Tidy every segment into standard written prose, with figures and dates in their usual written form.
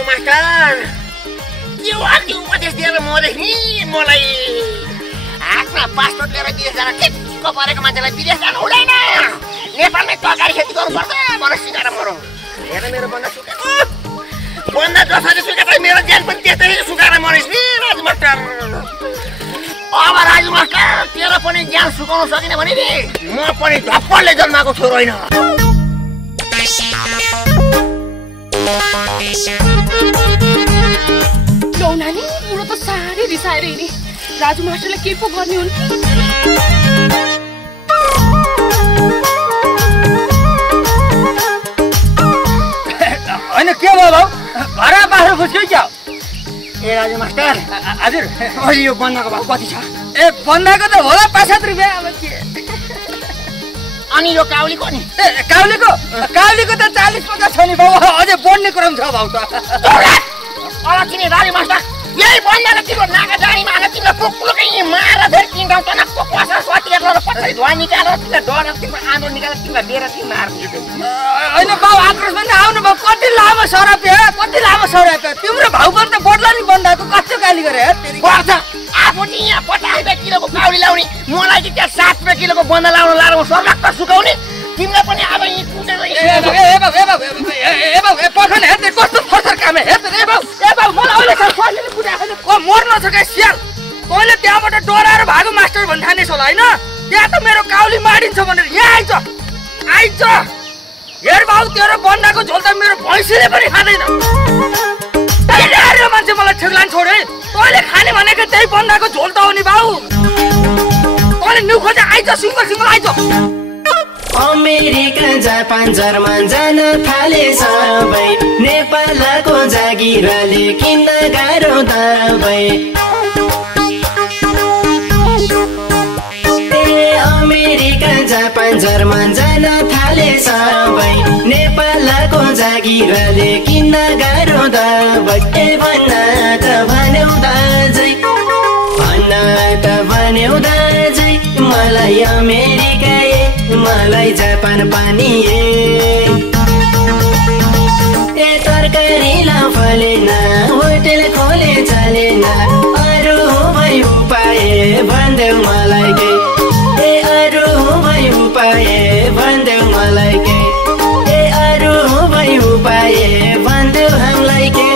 Raju master के उपदेश दिएर मरेछ नि मलाई आफ्ना पासपोर्ट लिएर विदेश जान ठिक्क परेको मान्छेलाई विदेश जानु हुँदैन नेपालमै तरकारी खेती गर्नुपर्छ मलाई सिकाएर मरौँ हेर मेरो बन्दा सुकेको बन्दा जसरी सुकेको मेरो ज्यान पनि त्यस्तै सुकाएर मरेछ नि राजु मास्टर अब राजु मास्टर तेरो पनि ज्यान सुकाउन सकिन भने नि म पनि धप्पडले जन्माएको छोरो होइन नानी बुढो त साह्रै रिसाएर हिँडे राजु मास्टरलाई के पो गर्ने हुन् होइन के भयो भाउ भाडा बाख्रो खोज्यो क्या ए राजु मास्टर हजुर अहिले यो बन्दाको भाउ कति छ ए बन्दाको त होला 5-7 रुपियाँ अब के अनि यो काउलीको नि ए काउलीको त 40-50 छ नि भाउ अझै बढ्ने क्रम छ भाउ त अलचिने राजु मास्टर यही बन्दाले तिम्रो नाका जाडीमा हालेर तिमीलाई पुक्लुकै मारेर फेरि तिमीलाई टनक्क पसा सतिएर पछाडि धुवा निकालेर तिमीलाई डरेर तिम्रो आँधो निकालेर तिमीलाई बेर तिमी मार्दियो होइन भाउ आक्रोश पनि आउनु भयो कति लामो सराप्यो तिम्रो भाउको त बढ्ला नि बन्दाको कस्तो गाली गरे पर्छ आफू चाहिँ यहाँ 50 रुपियाँ किलोको काउली लाउने मलाई चाहिँ त्यहाँ 7 रुपियाँ किलोको बन्दा लाउन लाएर म सर्लक्क सुकाउने तिमीलाई पनि अब यी कुटेर पखन हेर्दै कस्तो थरथर काम हेर्दै मलाई अहिले कसले कुटाएको मर्न छ क्या स्याल तैँले त्यहाँबाट डराएर भागो मास्टर भन्न ठानेछ होला होइन त्यहाँ त मेरो काउली माडिन्छ भनेर यहाँ आइज हेर भाउ तेरो बन्दाको झोल त मेरो भैँसीले पनि खाँदैन मान्छे मलाई ठेक्लान छोडे तैँले खाने भनेको त्यही बन्दाको झोल त हो नि भाउ तैँले न्यु खोजे आइज सिङ्गल आइज अमेरिका जापान जर्मन जान थाले सबै नेपालको जागिरले किन गाह्रो दबै अमेरिका जापान जर्मन जान थाले सबै नेपालको जागिरले किन गाह्रो दबै भन्न त भन्यौ दाजै मलाई अमेरिका मलाई जापान पानी ए तरकारी फलेन होटल खोले चलेन अरू भई उपाय भन्देऊ मलाई के ए अरू भई उपाय भन्देऊ मलाई के ए अरू भई उपाय भन्देऊ हामीलाई के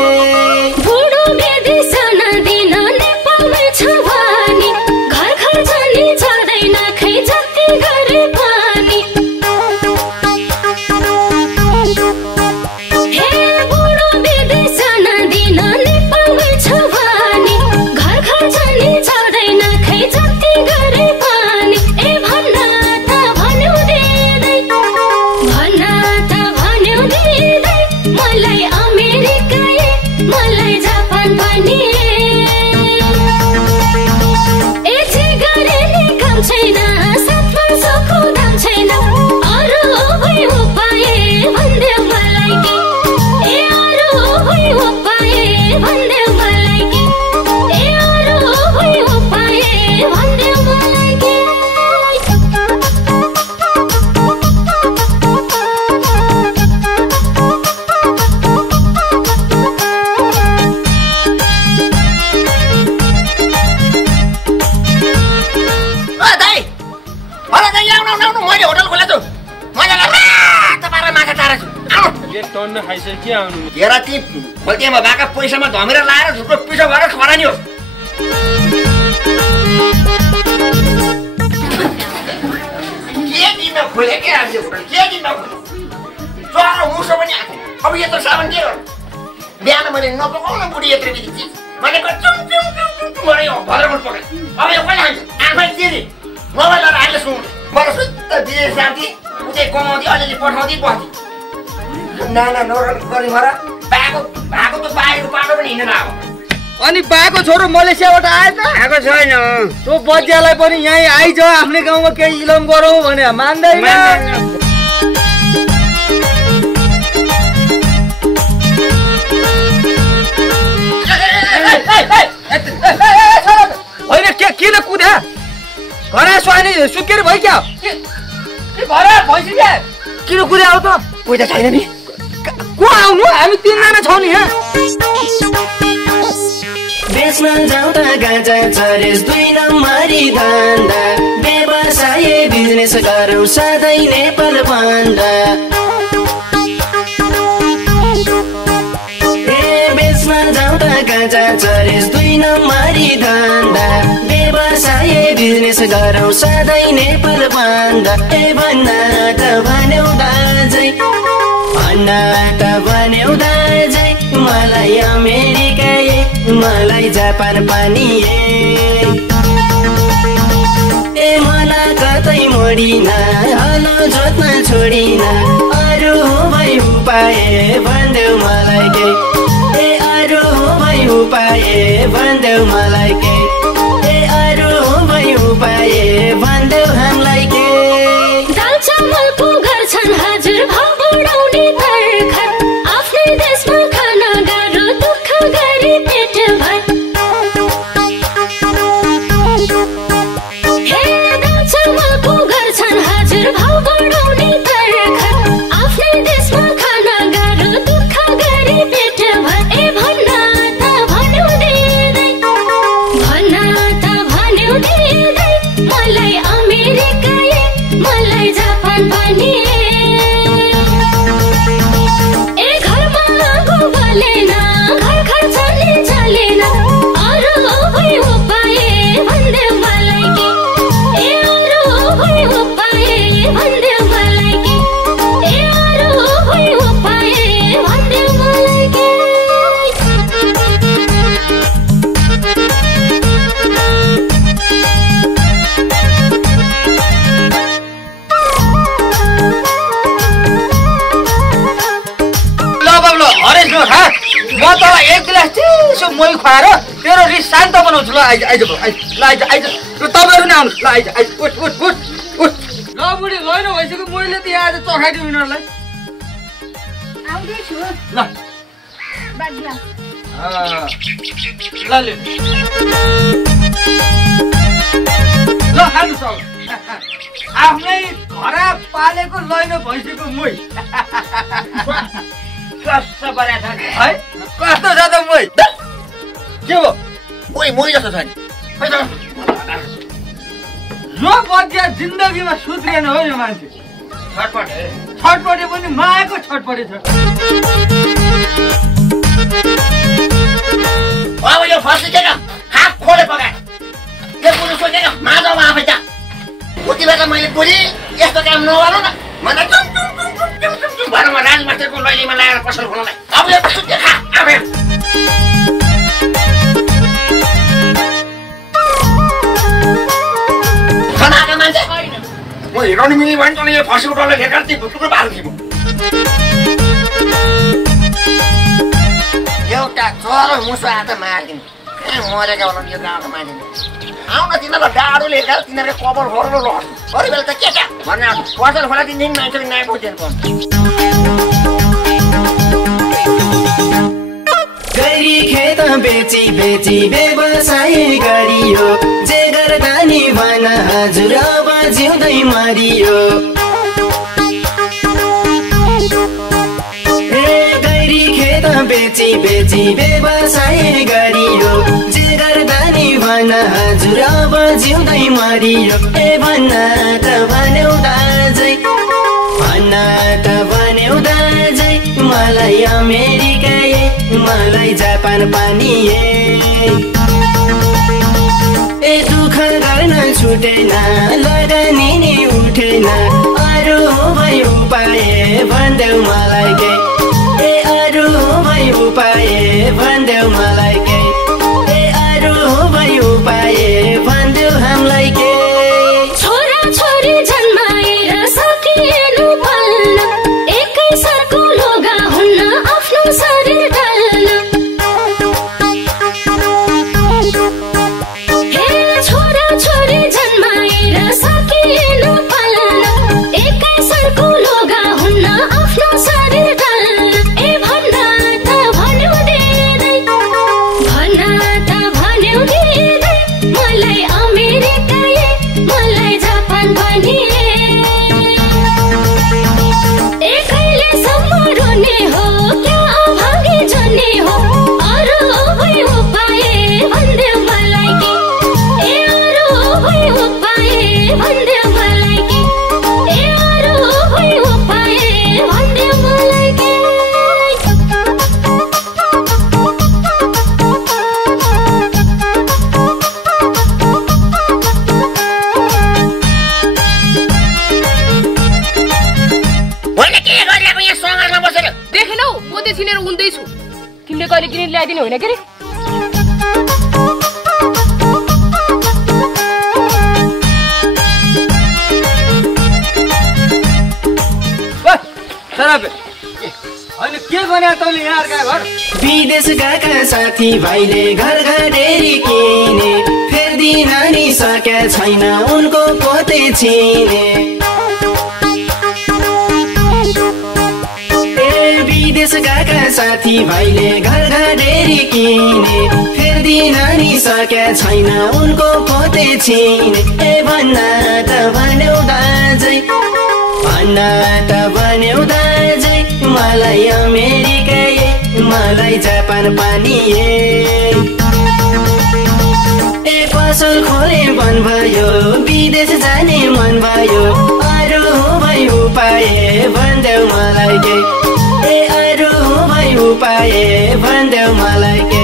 हेर ती खोल्टीमा भएका पैसामा धमेर लाएर झुक्रो पिछो गरेर खरानी हो के दिन खोले के आज के दिन खोले ज्वरो मुसो पनि आएको अब यो त सामान के गर्नु बिहान मैले नपकाउन बुढी यत्रो बिजी चिज मैले चुम गरे हो भद्रमन पकाए अब यो कहिले खान्छ आफै दिदी मोबाइलबाट हाल्ने सुन्नु मलाई सुत्त विदेश जान्थे उतै कमाउँदै अलिअलि पठाउँदै बस्थेँ नाना नौरन गरी मरा बाको त बाहिर पाटो पनि हिँडेन अब अनि बाको छोरो मलेसियाबाट आए त आएको छैन त्यो बच्चालाई पनि यहीँ आइज आफ्नै गाउँमा केही इलाम गरौँ भने मान्दैन होइन के किन कुद्या घरा सुहानी सुकेर भयो क्या घर भैँसी क्या किन कुद्या आऊ त पैसा छैन नि को आउनु हामी तीनजना छौ नि यहाँ बेच्न जाउँदा गाजा चरेस 2 नम्बरी धन्दा व्यवसाय बिजनेस गरौँ सधैँ नेपाल भन्दा बेच्न जाउँदा गाजा चरेस 2 नम्बरी धन्दा व्यवसाय बिजनेस गरौँ सधैँ नेपाल भन्दा भन्न त भन्यौ दाजै भन्न त भन्यौ दाजै मलाई अमेरिका मलाई जापान पनि मलाई कतै मोडिन हलो जोत्न छोडिन अरू भई उपाय भन्देऊ मलाई के अरू भई उपाय भन्देऊ मलाई के अरू भई उपाय भन्देऊ हामीलाई के दाल चामलको घर छन् हजुर भाउ बढाउने भर्खर आफ्नै देशमा खान गाह्रो दुःख गरी पेट भर हे दाल चामलको घर छन् हजुर भाउ बढाउने भर्खर आफ्नै देशमा खान गाह्रो दुःख गरी पेट भर भन्न त भन्यौ दिँदै मलाई अमेरिका मलाई जापान पनि घरमा आगो बलेन घर खर्चले चलेन अरू भई उपाय भन्देऊ मलाई के अरू भई उपाय भन्देऊ मलाई के अरू भई उपाय भन्देऊ मलाई के म तँलाई 1 गिलास चिसो मही खुवाएर तेरो रिस शान्त बनाउँछु ल आइज तपाईँहरू नै आउनु ल आइज उठ ल बुढी गएन भइसक्यो मैले त यहाँ आज चखाइदिउँ यिनीहरूलाई आउँदैछु ल ल खानु सक्छ आफ्नै घर पालेको लैनो भइसक्यो मही कस्तो बढा छ नि है कस्तो छ त मोही के हो मोही जस्तो छ नि यो बद्या जिन्दगीमा सुध्रिएन हो यो मान्छे छटपटे पनि मायाको छटपटे छ अब यो फर्सिकेन हात खोले पकाए के पुरुष सोचेन माझमा आफै त उति बेला मैले बुढी यस्तो काम नगर्नु न मलाई भएर म राजमास्टरको लैलीमा लगाएर पसल खोल्नलाई अब यो सुत्यो खा आफै खनाका मान्छे म हिँडाउनु मिल्ने भने तँले यो फर्सीको डल्लो ठेकाएर ती भुटुको पार्छु म एउटा चरो मुसो आएर मारिदिनु मरेका होला यो गाउँको मान्छे आउन तिनीहरूलाई डाडो लिएर तिनीहरूको कबर फर्नु लड्नु अरू बेला त के छ भन्ने पसल खोला दिनदेखि मान्छेले नआइपुग्दैन गरी खेत बेची व्यवसाय गरियो जे गर्दा नि भन हजुर अब जिउँदै मरियो गरी खेत बेची व्यवसाय गरियो जे गर्दा नि भन हजुर अब जिउँदै मरियो भन्न त भन्यौ दाजै भन्न त भन्यौ दाजै मलाई अमेरिका मलाई जापान पनि दुःख गर्न छुटेन लगानी नि उठेन अरू भई उपाय भन्देऊ मलाई के अरू भई उपाय भन्देऊ मलाई के अरू भई उपाय भन्देऊ हामीलाई के छोरा छोरी जन्माएर सकिएनु पाल्न एकै सरको लोगा हुन्न आफ्नो शरीर ढल्न हे छोरा छोरी जन्माएर सकिएनु पाल्न एकै सरको लोगा हुन्न आफ्नो शरीर ढल्न किनेर उन्दैछु तिमीले कहिले किनेर ल्याइदिनु होइन के रे होइन के गरे तैँले यहाँका घर विदेश गएका साथी भाइले घर घरेरी किने फेरि नानी सके छैन उनको पोते छिने विदेश गएका साथी भाइले घर घरेरी किने फेरि नानी सके छैन उनको पोते छिने भन्न त भन्यौ दाजै भन्न त भन्यौ दाजै मलाई अमेरिका मलाई जापान पानी पसल खोले मन भयो विदेश जाने मन भयो अरू भई उपाय भन्देऊ मलाई के अरू भई उपाय भन्देऊ मलाई के